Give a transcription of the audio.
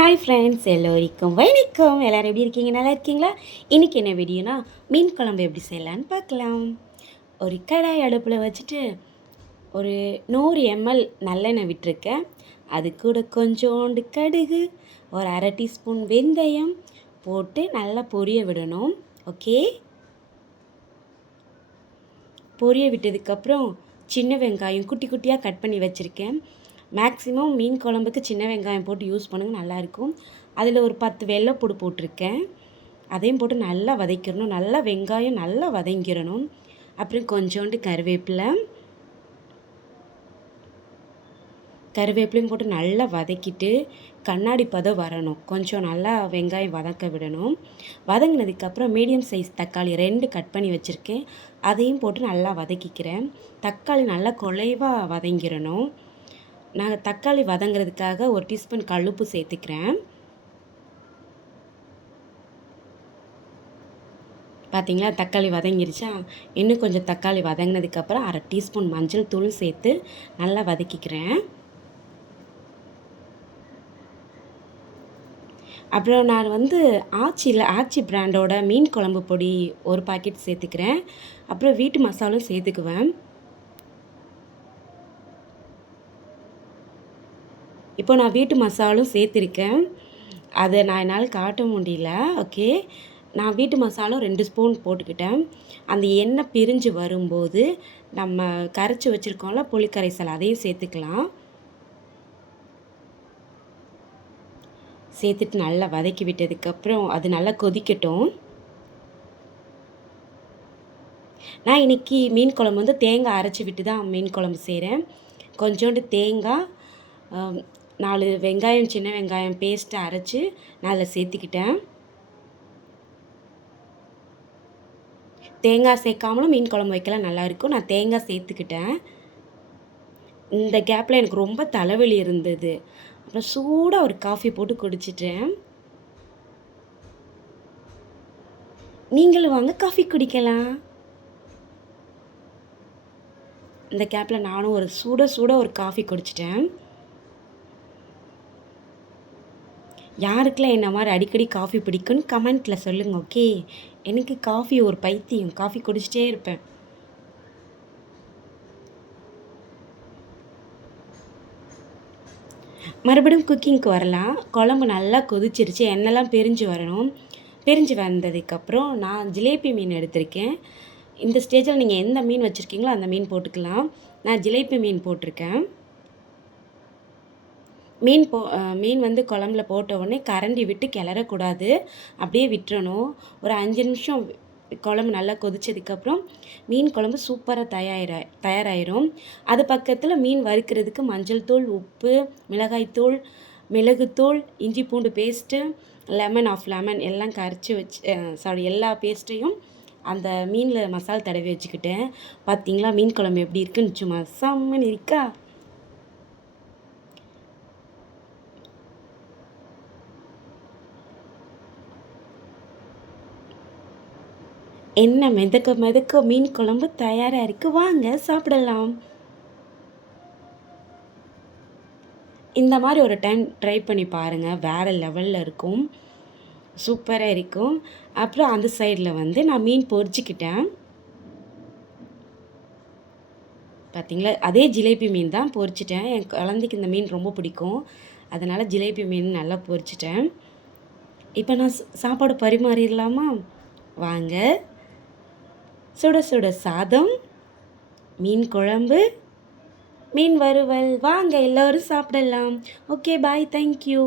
Hi friends, எல்லோருக்கும் வணக்கம். எல்லோரும் எப்படி இருக்கீங்க? நல்லா இருக்கீங்களா? இன்றைக்கி என்ன வீடியோனா, மீன் குழம்பு எப்படி செய்யலான்னு பார்க்கலாம். ஒரு கடாய் அடுப்பில் வச்சுட்டு ஒரு 100 ml நல்லெண்ணெய் விட்டுருக்கேன். அது கூட கொஞ்சோண்டு கடுகு, ஒரு அரை டீஸ்பூன் வெந்தயம் போட்டு நல்லா பொரிய விடணும். ஓகே, பொரிய விட்டதுக்கப்புறம் சின்ன வெங்காயம் குட்டி குட்டியாக கட் பண்ணி வச்சுருக்கேன். மேக்ஸிமம் மீன் குழம்புக்கு சின்ன வெங்காயம் போட்டு யூஸ் பண்ணுங்க, நல்லாயிருக்கும். அதில் ஒரு 10 வெள்ளைப்பூடு போட்டிருக்கேன். அதையும் போட்டு நல்லா வதக்கிடணும். நல்லா வெங்காயம் நல்லா வதங்கிடணும். அப்புறம் கொஞ்சோண்டு கருவேப்பிலையும் போட்டு நல்லா வதக்கிட்டு கண்ணாடி பதம் வரணும். கொஞ்சம் நல்லா வெங்காயம் வதக்க விடணும். வதங்கினதுக்கப்புறம் மீடியம் சைஸ் தக்காளி 2 கட் பண்ணி வச்சுருக்கேன். அதையும் போட்டு நல்லா வதக்கிக்கிறேன். தக்காளி நல்லா குலைவாக வதங்கிடணும். நான் தக்காளி வதங்கிறதுக்காக ஒரு டீஸ்பூன் கல்லுப்பு சேர்த்துக்கிறேன். பார்த்தீங்களா, தக்காளி வதங்கிருச்சா? இன்னும் கொஞ்சம் தக்காளி வதங்கினதுக்கப்புறம் அரை டீஸ்பூன் மஞ்சள் தூள் சேர்த்து நல்லா வதக்கிக்கிறேன். அப்புறம் நான் ஆச்சி பிராண்டோட மீன் குழம்பு பொடி ஒரு பாக்கெட் சேர்த்துக்கிறேன். அப்புறம் வீட்டு மசாலும் சேர்த்துக்குவேன். இப்போ நான் வீட்டு மசாலும் சேர்த்துருக்கேன். அதை என்னால் காட்ட முடியல. ஓகே, நான் வீட்டு மசாலும் 2 ஸ்பூன் போட்டுக்கிட்டேன். அந்த எண்ணெய் பிரிஞ்சு வரும்போது நம்ம கரைச்சி வச்சுருக்கோம்ல புளிக்கரைசல், அதையும் சேர்த்துக்கலாம். சேர்த்துட்டு நல்லா வதக்கி விட்டதுக்கப்புறம் அது நல்லா கொதிக்கட்டும். நான் இன்றைக்கி மீன் குழம்பு தேங்காய் அரைச்சி விட்டு தான் மீன் குழம்பு செய்கிறேன். கொஞ்சோண்டு தேங்காய், 4 வெங்காயம், சின்ன வெங்காயம் பேஸ்ட்டை அரைச்சி நான் அதில் சேர்த்துக்கிட்டேன். தேங்காய் சேர்க்காமலும் மீன் குழம்பு வைக்கலாம், நல்லாயிருக்கும். நான் தேங்காய் சேர்த்துக்கிட்டேன். இந்த கேப்பில் எனக்கு ரொம்ப தலைவலி இருந்தது. அப்புறம் சூடாக ஒரு காஃபி போட்டு குடிச்சிட்டேன். நீங்களும் வாங்க காஃபி குடிக்கலாம். இந்த கேப்பில் நானும் ஒரு சூட ஒரு காஃபி குடிச்சிட்டேன். யாருக்கெல்லாம் என்ன மாதிரி அடிக்கடி காஃபி பிடிக்குன்னு கமெண்ட்டில் சொல்லுங்கள். ஓகே, எனக்கு காஃபி ஒரு பைத்தியம். காஃபி குடிச்சிட்டே இருப்பேன். மறுபடியும் குக்கிங்க்கு வரலாம். குழம்பு நல்லா கொதிச்சிருச்சு, எண்ணெய்லாம் பிரிஞ்சு வரணும். பிரிஞ்சு வந்ததுக்கப்புறம் நான் ஜிலேபி மீன் எடுத்திருக்கேன். இந்த ஸ்டேஜில் நீங்கள் எந்த மீன் வச்சுருக்கீங்களோ அந்த மீன் போட்டுக்கலாம். நான் ஜிலேபி மீன் போட்டிருக்கேன். மீன் குழம்புல போட்ட உடனே கரண்டி விட்டு கிளறக்கூடாது, அப்படியே விட்டுறணும். ஒரு 5 நிமிஷம் குழம்பு நல்லா கொதிச்சதுக்கப்புறம் மீன் குழம்பு சூப்பராக தயாராகிடும். அது பக்கத்தில் மீன் வறுக்கிறதுக்கு மஞ்சள் தூள், உப்பு, மிளகாய்த்தூள், மிளகுத்தூள், இஞ்சி பூண்டு பேஸ்ட்டு, லெமன் எல்லாம் கரைச்சி வச்சு எல்லா பேஸ்ட்டையும் அந்த மீனில் மசாலா தடவி வச்சுக்கிட்டேன். பார்த்தீங்களா மீன் குழம்பு எப்படி இருக்குன்னு? சும்மா செம்மன்னு இருக்கா? என்ன மிதக்க மீன் குழம்பு தயாராக இருக்குது, வாங்க சாப்பிடலாம். இந்த மாதிரி ஒரு டைம் ட்ரை பண்ணி பாருங்கள், வேறு லெவலில் இருக்கும், சூப்பராக இருக்கும். அப்புறம் அந்த சைடில் நான் மீன் பொரிச்சிக்கிட்டேன். பார்த்தீங்களா, அதே ஜிலேபி மீன் தான் பொரிச்சிட்டேன். என் குழந்தைக்கு இந்த மீன் ரொம்ப பிடிக்கும், அதனால் ஜிலேபி மீன் நல்லா பொரிச்சிட்டேன். இப்போ நான் சாப்பாடு பரிமாறிடலாமா? வாங்க. சுட சுட சாதம், மீன் குழம்பு, மீன் வறுவல், வாங்க எல்லோரும் சாப்பிடலாம். ஓகே, பாய், தேங்க்யூ.